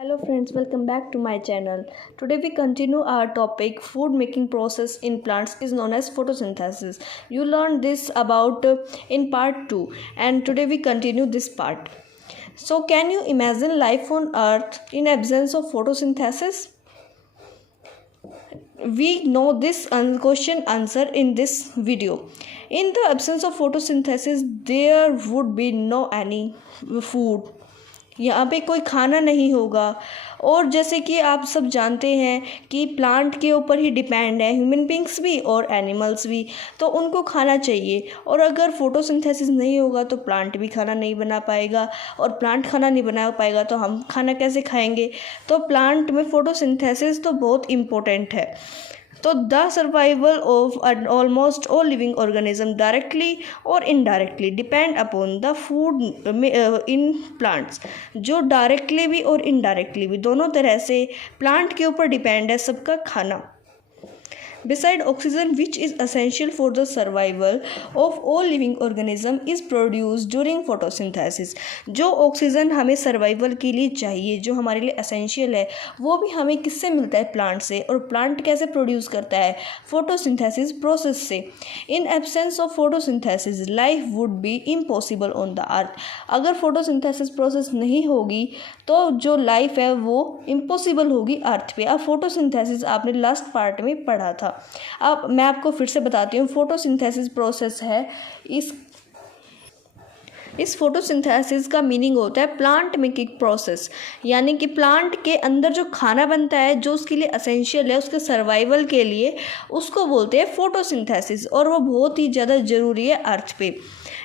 Hello friends, welcome back to my channel. Today we continue our topic food making process in plants is known as photosynthesis. You learned this about in part 2 and today we continue this part. So can you imagine life on earth in absence of photosynthesis? We know this question answer in this video. In the absence of photosynthesis there would be no any food. यहाँ पे कोई खाना नहीं होगा। और जैसे कि आप सब जानते हैं कि प्लांट के ऊपर ही डिपेंड है ह्यूमन बींग्स भी और एनिमल्स भी, तो उनको खाना चाहिए। और अगर फोटोसिंथेसिस नहीं होगा तो प्लांट भी खाना नहीं बना पाएगा, और प्लांट खाना नहीं बना पाएगा तो हम खाना कैसे खाएंगे। तो प्लांट में फोटोसिंथेसिस तो बहुत इम्पोर्टेंट है। तो the survival of almost all living organism directly और indirectly depend upon the food in plants. जो डायरेक्टली भी और इनडायरेक्टली भी दोनों तरह से प्लांट के ऊपर डिपेंड है सबका खाना। Beside oxygen, which is essential for the survival of all living organism, is produced during photosynthesis. जो ऑक्सीजन हमें सर्वाइवल के लिए चाहिए, जो हमारे लिए एसेंशियल है, वो भी हमें किससे मिलता है? प्लांट से। और प्लांट कैसे प्रोड्यूस करता है? फोटोसिंथेसिस प्रोसेस से। In absence of photosynthesis life would be impossible on the earth. अगर फोटोसिंथेसिस प्रोसेस नहीं होगी तो जो लाइफ है वो इम्पॉसिबल होगी अर्थ पे। अब फोटोसिंथेसिस आपने लास्ट पार्ट में पढ़ा था। अब मैं आपको फिर से बताती हूँ। फोटोसिंथेसिस प्रोसेस है, इस फोटोसिंथेसिस का मीनिंग होता है प्लांट मेकिंग प्रोसेस, यानी कि प्लांट के अंदर जो खाना बनता है जो उसके लिए एसेंशियल है उसके सर्वाइवल के लिए, उसको बोलते हैं फोटोसिंथेसिस। और वो बहुत ही ज़्यादा ज़रूरी है अर्थ पे।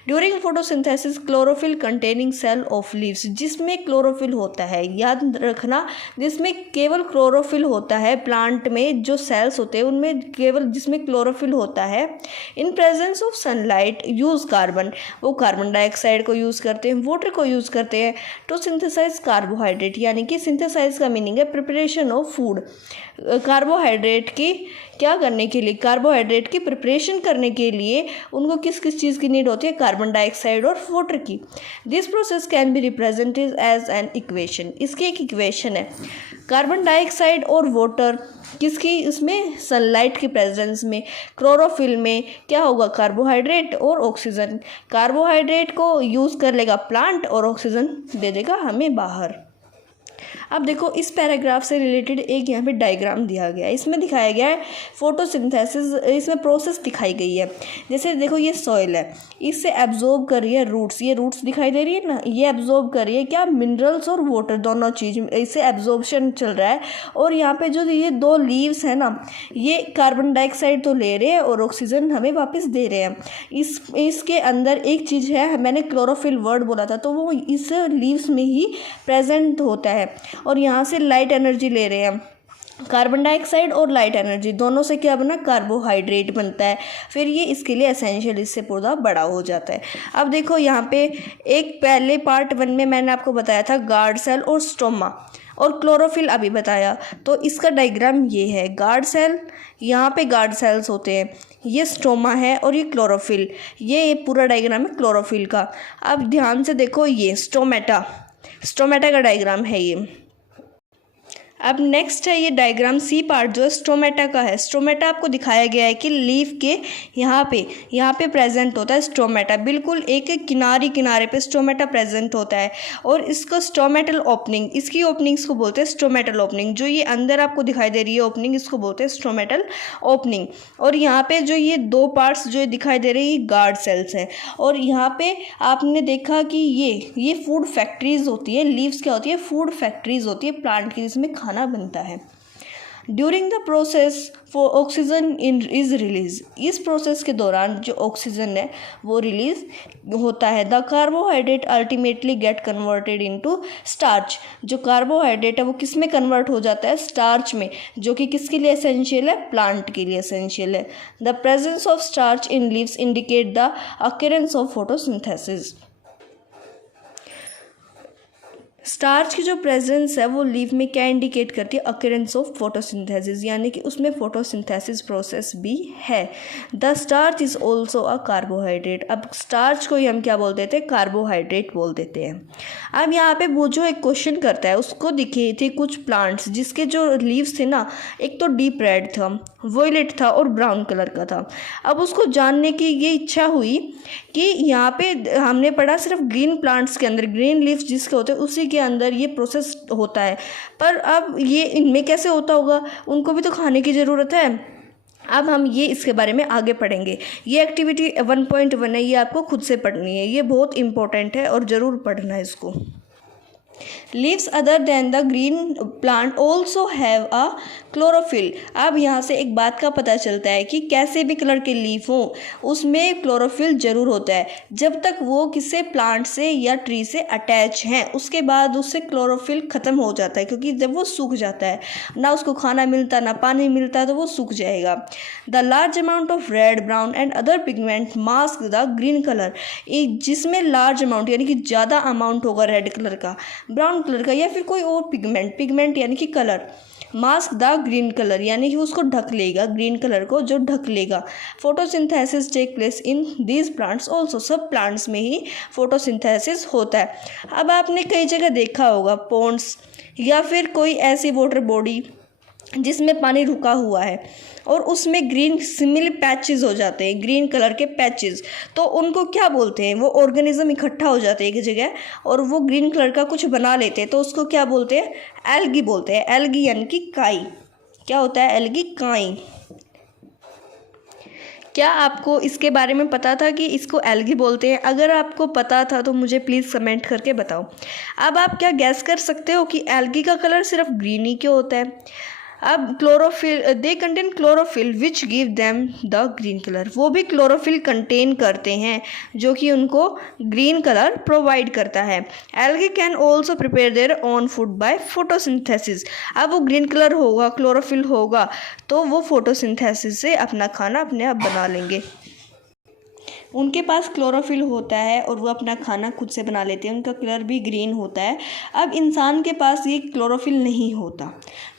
During photosynthesis chlorophyll containing cell of leaves, जिसमें क्लोरोफिल होता है, याद रखना, जिसमें केवल क्लोरोफिल होता है। प्लांट में जो सेल्स होते हैं उनमें केवल जिसमें क्लोरोफिल होता है। In presence of sunlight use carbon, वो कार्बन डाइऑक्साइड को यूज़ करते हैं, वाटर को यूज़ करते हैं टू सिंथेसाइज कार्बोहाइड्रेट, यानी कि सिंथेसाइज का मीनिंग है प्रिपरेशन ऑफ फूड। कार्बोहाइड्रेट की क्या करने के लिए? कार्बोहाइड्रेट की प्रिपरेशन करने के लिए उनको किस किस चीज़ की नीड होती है? कार्बन डाइऑक्साइड और वाटर की। This process can be represented as an equation. इसकी एक इक्वेशन है, कार्बन डाइऑक्साइड और वाटर किसकी? इसमें सनलाइट की प्रेजेंस में। क्लोरोफिल में क्या होगा? कार्बोहाइड्रेट और ऑक्सीजन। कार्बोहाइड्रेट को यूज़ कर लेगा प्लांट और ऑक्सीजन दे देगा हमें बाहर। अब देखो इस पैराग्राफ से रिलेटेड एक यहाँ पे डायग्राम दिया गया है। इसमें दिखाया गया है फोटोसिंथेसिस, इसमें प्रोसेस दिखाई गई है। जैसे देखो ये सॉइल है, इससे एब्जॉर्ब कर रही है रूट्स, ये रूट्स दिखाई दे रही है ना, ये एब्जॉर्ब कर रही है क्या? मिनरल्स और वाटर दोनों चीज़, इससे एब्जॉर्प्शन चल रहा है। और यहाँ पे जो ये दो लीव्स है ना, ये कार्बन डाइऑक्साइड तो ले रहे हैं और ऑक्सीजन हमें वापस दे रहे हैं। इसके अंदर एक चीज़ है, मैंने क्लोरोफिल वर्ड बोला था, तो वो इस लीव्स में ही प्रेजेंट होता है। और यहाँ से लाइट एनर्जी ले रहे हैं, कार्बन डाइऑक्साइड और लाइट एनर्जी दोनों से क्या बना? कार्बोहाइड्रेट बनता है। फिर ये इसके लिए एसेंशियल, इससे पौधा बड़ा हो जाता है। अब देखो यहाँ पे एक पहले पार्ट 1 में मैंने आपको बताया था गार्ड सेल और स्टोमा, और क्लोरोफिल अभी बताया। तो इसका डायग्राम ये है, गार्ड सेल, यहाँ पे गार्ड सेल्स होते हैं, ये स्टोमा है और ये क्लोरोफिल। ये पूरा डायग्राम है क्लोरोफिल का। अब ध्यान से देखो, ये स्टोमेटा का डायग्राम है ये। अब नेक्स्ट है ये डायग्राम सी पार्ट जो है स्टोमेटा का है। स्टोमेटा आपको दिखाया गया है कि लीफ के यहाँ पे प्रेजेंट होता है स्टोमेटा, बिल्कुल एक किनारे पे स्टोमेटा प्रेजेंट होता है। और इसको स्टोमेटल ओपनिंग, इसकी ओपनिंग्स को बोलते हैं स्टोमेटल ओपनिंग। जो ये अंदर आपको दिखाई दे रही है ओपनिंग, इसको बोलते हैं स्टोमेटल ओपनिंग। और यहाँ पे जो ये दो पार्ट्स जो दिखाई दे रही है गार्ड सेल्स हैं। और यहाँ पे आपने देखा कि ये फूड फैक्ट्रीज होती है, लीव्स क्या होती है? फूड फैक्ट्रीज होती है प्लांट की, जिसमें खाना बनता है। During the process for oxygen is release, इस प्रोसेस के दौरान जो ऑक्सीजन है वो रिलीज होता है। The carbohydrate ultimately get converted into starch, जो कार्बोहाइड्रेट है वो किस में कन्वर्ट हो जाता है? स्टार्च में, जो कि किसके लिए एसेंशियल है? प्लांट के लिए एसेंशियल है। The presence of starch in leaves indicate the occurrence of photosynthesis. Starch की जो प्रेजेंस है वो लीफ में क्या इंडिकेट करती है, अकरेंस ऑफ फोटोसिंथेसिस, यानी कि उसमें फोटोसिंथेसिस प्रोसेस भी है। The starch is also a carbohydrate. अब स्टार्च को ही हम क्या बोल देते हैं, कार्बोहाइड्रेट बोल देते हैं। अब यहाँ पे वो जो एक क्वेश्चन करता है, उसको दिखे थे कुछ प्लांट्स जिसके जो लीव्स थे ना, एक तो डीप रेड था, वॉयलेट था और ब्राउन कलर का था। अब उसको जानने की ये इच्छा हुई कि यहाँ पे हमने पढ़ा सिर्फ ग्रीन प्लांट्स के अंदर, ग्रीन लीव्स जिसके होते हैं उसी के अंदर ये प्रोसेस होता है, पर अब ये इनमें कैसे होता होगा, उनको भी तो खाने की ज़रूरत है। अब हम ये इसके बारे में आगे पढ़ेंगे। ये एक्टिविटी 1.1 है, ये आपको खुद से पढ़नी है, ये बहुत इंपॉर्टेंट है और ज़रूर पढ़ना है इसको। Leaves other than the green plant also have a chlorophyll. अब यहाँ से एक बात का पता चलता है कि कैसे भी कलर के लीफ हों उसमें क्लोरोफिल ज़रूर होता है, जब तक वो किसी प्लांट से या ट्री से अटैच हैं। उसके बाद उससे क्लोरोफिल ख़त्म हो जाता है, क्योंकि जब वो सूख जाता है, ना उसको खाना मिलता ना पानी मिलता, तो वो सूख जाएगा। The large amount of red, brown and other pigment mask the green colour. जिसमें लार्ज अमाउंट यानी कि ज़्यादा अमाउंट होगा रेड कलर का, ब्राउन कलर का या फिर कोई और पिगमेंट यानी कि colour, mask the green colour यानी कि उसको ढक लेगा, ग्रीन कलर को जो ढक लेगा। Photosynthesis take place in these plants also. सब प्लांट्स में ही फोटोसिंथेसिस होता है। अब आपने कई जगह देखा होगा पॉन्ड्स या फिर कोई ऐसी वाटर बॉडी जिसमें पानी रुका हुआ है और उसमें ग्रीन सिमिल पैचेस हो जाते हैं, ग्रीन कलर के पैचेस, तो उनको क्या बोलते हैं, वो ऑर्गेनिज्म इकट्ठा हो जाते हैं एक जगह और वो ग्रीन कलर का कुछ बना लेते हैं, तो उसको क्या बोलते हैं, एल्गी बोलते हैं। एल्गी यानी कि काई। क्या होता है, एल्गी काई। क्या आपको इसके बारे में पता था कि इसको एल्गी बोलते हैं? अगर आपको पता था तो मुझे प्लीज़ कमेंट करके बताओ। अब आप क्या गैस कर सकते हो कि एल्गी का कलर सिर्फ ग्रीन ही क्यों होता है? अब chlorophyll, they contain chlorophyll which give them the green colour. वो भी क्लोरोफिल कंटेन करते हैं जो कि उनको ग्रीन कलर प्रोवाइड करता है। Algae can also prepare their own food by photosynthesis. अब वो ग्रीन कलर होगा, क्लोरोफिल होगा, तो वो फोटोसिंथेसिस से अपना खाना अपने आप बना लेंगे। उनके पास क्लोरोफिल होता है और वो अपना खाना खुद से बना लेते हैं, उनका कलर भी ग्रीन होता है। अब इंसान के पास ये क्लोरोफिल नहीं होता,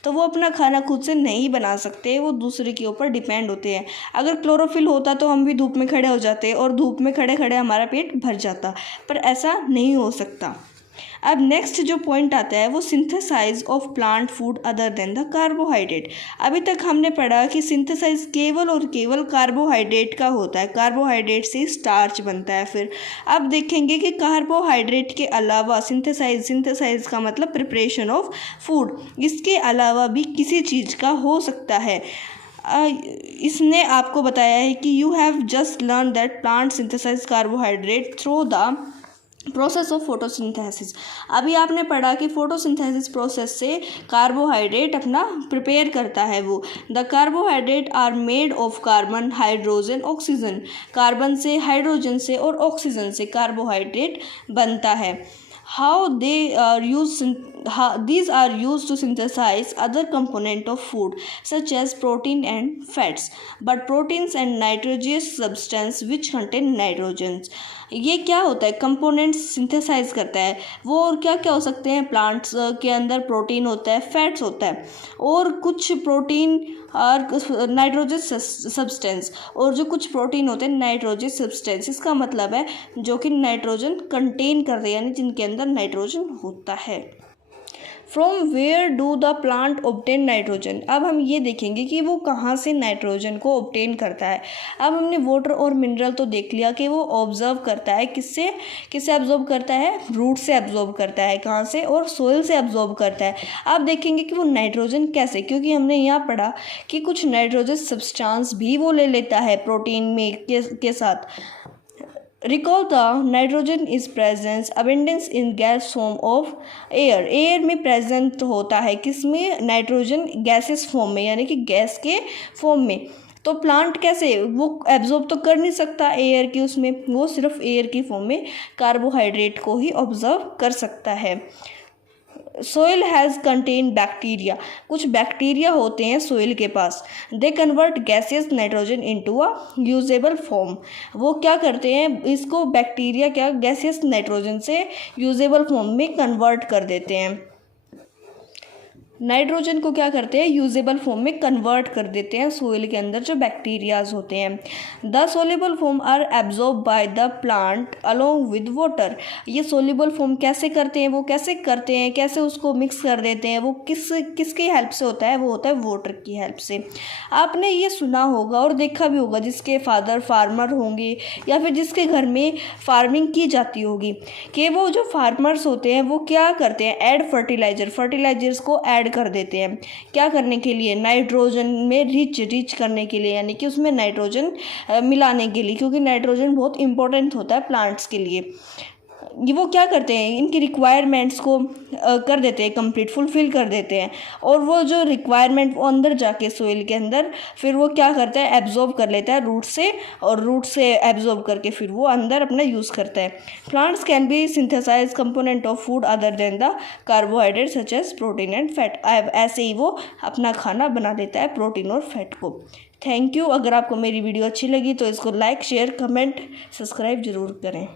तो वो अपना खाना खुद से नहीं बना सकते, वो दूसरे के ऊपर डिपेंड होते हैं। अगर क्लोरोफिल होता तो हम भी धूप में खड़े हो जाते और धूप में खड़े खड़े हमारा पेट भर जाता, पर ऐसा नहीं हो सकता। अब नेक्स्ट जो पॉइंट आता है वो synthesise of plant food other than the carbohydrate. अभी तक हमने पढ़ा कि सिंथेसाइज केवल और केवल कार्बोहाइड्रेट का होता है, कार्बोहाइड्रेट से स्टार्च बनता है। फिर अब देखेंगे कि कार्बोहाइड्रेट के अलावा सिंथेसाइज का मतलब प्रिपरेशन ऑफ फूड, इसके अलावा भी किसी चीज़ का हो सकता है। इसने आपको बताया है कि you have just learn that plant synthesise carbohydrate through the process of photosynthesis. अभी आपने पढ़ा कि फोटोसिंथेसिस प्रोसेस से कार्बोहाइड्रेट अपना प्रिपेयर करता है वो। The carbohydrate are made of carbon, hydrogen, oxygen. Carbon से, हाइड्रोजन से और ऑक्सीजन से कार्बोहाइड्रेट बनता है। These are used to synthesize other component of food such as protein and fats, but proteins and nitrogenous substance which contain nitrogens। ये क्या होता है, कंपोनेंट्स सिंथेसाइज करता है वो, और क्या क्या हो सकते हैं, प्लांट्स के अंदर प्रोटीन होता है, फैट्स होता है और कुछ प्रोटीन और नाइट्रोजन सब्सटेंस, और जो कुछ प्रोटीन होते हैं नाइट्रोजन सब्सटेंस, इसका मतलब है जो कि नाइट्रोजन कंटेन कर रहे हैं, यानी जिनके अंदर नाइट्रोजन होता है। From where do the plant obtain nitrogen. अब हम ये देखेंगे कि वो कहाँ से नाइट्रोजन को ऑब्टेन करता है। अब हमने वाटर और मिनरल तो देख लिया कि वो ऑब्जर्व करता है, किससे ऑब्जर्व करता है, रूट से ऑब्जर्व करता है, कहाँ से, और सोइल से ऑब्जर्व करता है। अब देखेंगे कि वो नाइट्रोजन कैसे, क्योंकि हमने यहाँ पढ़ा कि कुछ नाइट्रोजन सब्सटेंस भी वो ले लेता है प्रोटीन में के साथ। Recall the nitrogen is present abundance in gas form of air। Air में प्रेजेंट होता है, किसमें, नाइट्रोजन गैसेस फॉर्म में, यानी कि गैस के फॉर्म में। तो प्लांट कैसे, वो एब्जॉर्ब तो कर नहीं सकता एयर की, उसमें वो सिर्फ एयर की फॉर्म में कार्बोहाइड्रेट को ही ऑब्जर्व कर सकता है। सोइल हैज़ कंटेन बैक्टीरिया, कुछ बैक्टीरिया होते हैं सोइल के पास। They convert gaseous nitrogen into a usable form, वो क्या करते हैं, इसको बैक्टीरिया क्या गैसियस नाइट्रोजन से यूजेबल फॉर्म में कन्वर्ट कर देते हैं। नाइट्रोजन को क्या करते हैं, यूजेबल फॉर्म में कन्वर्ट कर देते हैं सोइल के अंदर जो बैक्टीरियाज होते हैं। The soluble form are absorb by the plant along with water, ये सोल्यूबल फॉर्म कैसे करते हैं, वो कैसे करते हैं, कैसे उसको मिक्स कर देते हैं, वो किसकी हेल्प से होता है, वो होता है वाटर की हेल्प से। आपने ये सुना होगा और देखा भी होगा, जिसके फादर फार्मर होंगे या फिर जिसके घर में फार्मिंग की जाती होगी, कि वो जो फार्मर्स होते हैं वो क्या करते हैं, ऐड फर्टिलाइजर्स को ऐड कर देते हैं। क्या करने के लिए, नाइट्रोजन में रिच करने के लिए, यानी कि उसमें नाइट्रोजन मिलाने के लिए, क्योंकि नाइट्रोजन बहुत इंपॉर्टेंट होता है प्लांट्स के लिए। ये वो क्या करते हैं, इनकी रिक्वायरमेंट्स को कर देते हैं, कंप्लीट फुलफिल कर देते हैं। और वो जो रिक्वायरमेंट वो अंदर जाके सोइल के अंदर फिर वो क्या करता है, एब्जॉर्ब कर लेता है रूट से, और रूट से एब्जॉर्ब करके फिर वो अंदर अपना यूज़ करता है। Plants can be synthesise component of food other than the carbohydrate such as protein and fat, ऐसे ही वो अपना खाना बना देता है प्रोटीन और फैट को। Thank you. अगर आपको मेरी वीडियो अच्छी लगी तो इसको लाइक, शेयर, कमेंट, सब्सक्राइब ज़रूर करें।